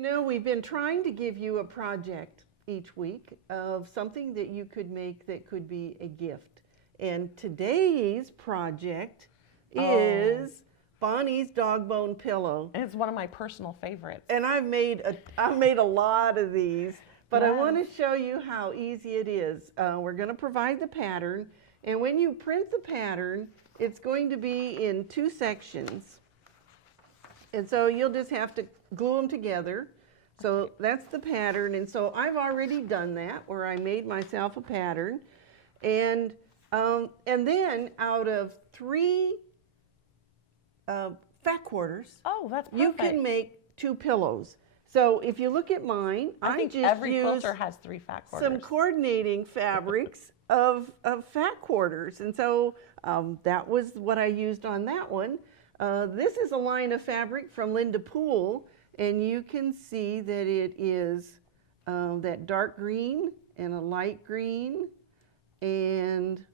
You know, we've been trying to give you a project each week of something that you could make that could be a gift. And today's project is Bonnie's Dogbone Pillow. And it's one of my personal favorites. And I've made a lot of these, but I want to show you how easy it is. We're going to provide the pattern, and when you print the pattern, it's going to be in 2 sections. And so you'll just have to glue them together. So that's the pattern, and so I've already done that, where I made myself a pattern, and then out of 3 fat quarters, that's perfect. you can make 2 pillows. So if you look at mine, I think just every used quilter has 3 fat quarters. some coordinating fabrics of fat quarters, and so that was what I used on that one. This is a line of fabric from Linda Poole, and you can see that it is that dark green and a light green and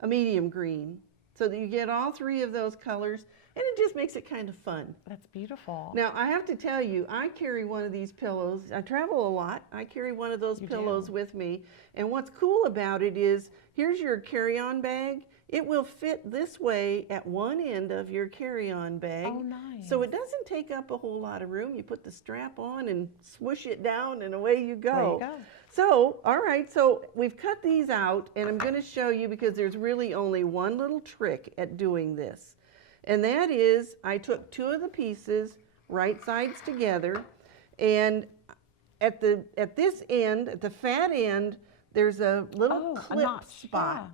a medium green. So that you get all 3 of those colors, and it just makes it kind of fun. That's beautiful. Now, I have to tell you, I carry one of these pillows. I travel a lot. I carry one of those pillows with me. And what's cool about it is, here's your carry-on bag. It will fit this way at one end of your carry-on bag. Oh, nice. So it doesn't take up a whole lot of room. You put the strap on and swoosh it down, and away you go. There you go. So, all right, so we've cut these out, and I'm going to show you, because there's really only one little trick at doing this. And that is, I took 2 of the pieces, right sides together, and at this end, at the fat end, there's a little clip spot. Yeah.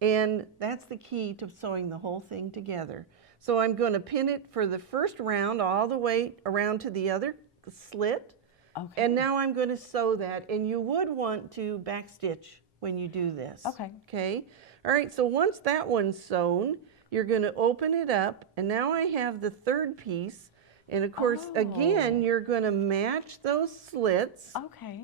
And that's the key to sewing the whole thing together. So I'm going to pin it for the first round all the way around to the other slit. Okay. And now I'm going to sew that, and you would want to backstitch when you do this. Okay. Okay. All right, so once that one's sewn, you're going to open it up, and now I have the 3rd piece, and of course, again, you're going to match those slits. Okay.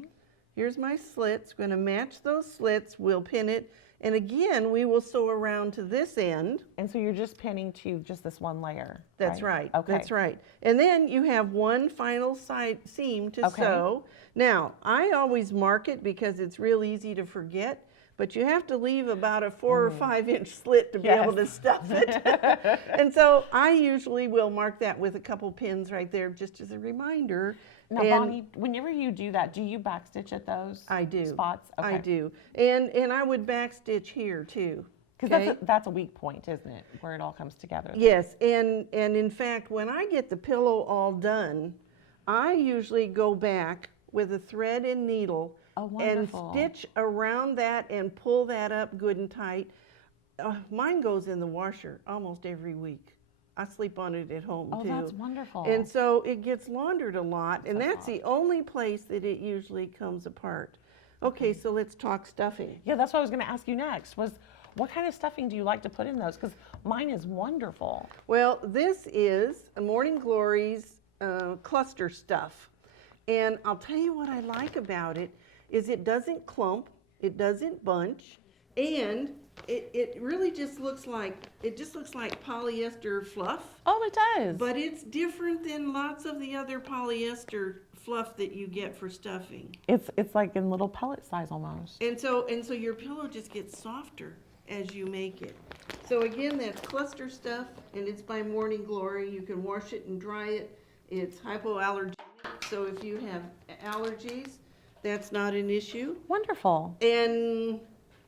Here's my slits. Going to match those slits. We'll pin it, and again, we will sew around to this end. And so you're just pinning to just this one layer. That's right. Okay. That's right. And then you have one final side seam to sew. Now, I always mark it because it's real easy to forget, but you have to leave about a 4 or 5 inch slit to be able to stuff it. And so I usually will mark that with a couple pins right there, just as a reminder. Now, Bonnie, whenever you do that, do you backstitch at those spots? Okay. I do. And I would backstitch here too. Because that's a weak point, isn't it? Where it all comes together. Yes, and in fact, when I get the pillow all done, I usually go back with a thread and needle and stitch around that and pull that up good and tight. Mine goes in the washer almost every week. I sleep on it at home too. Oh, that's wonderful. And so it gets laundered a lot, and that's the only place that it usually comes apart. Okay, so let's talk stuffing. Yeah, that's what I was going to ask you next, was what kind of stuffing do you like to put in those? Because mine is wonderful. Well, this is a Morning Glory's cluster stuff. And I'll tell you what I like about it is it doesn't clump, it doesn't bunch, and it really just looks like polyester fluff. Oh, it does. But it's different than lots of the other polyester fluff that you get for stuffing. It's like in little pellet size almost. And so your pillow just gets softer as you make it. So again, that's cluster stuff, and it's by Morning Glory. You can wash it and dry it. It's hypoallergenic, so if you have allergies, that's not an issue. Wonderful. And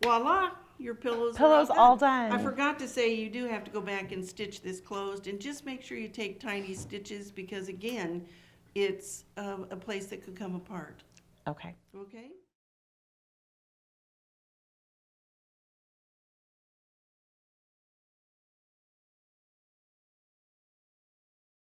voila, your pillows all done. I forgot to say, you do have to go back and stitch this closed, and just make sure you take tiny stitches, because again, it's a place that could come apart. Okay. Okay.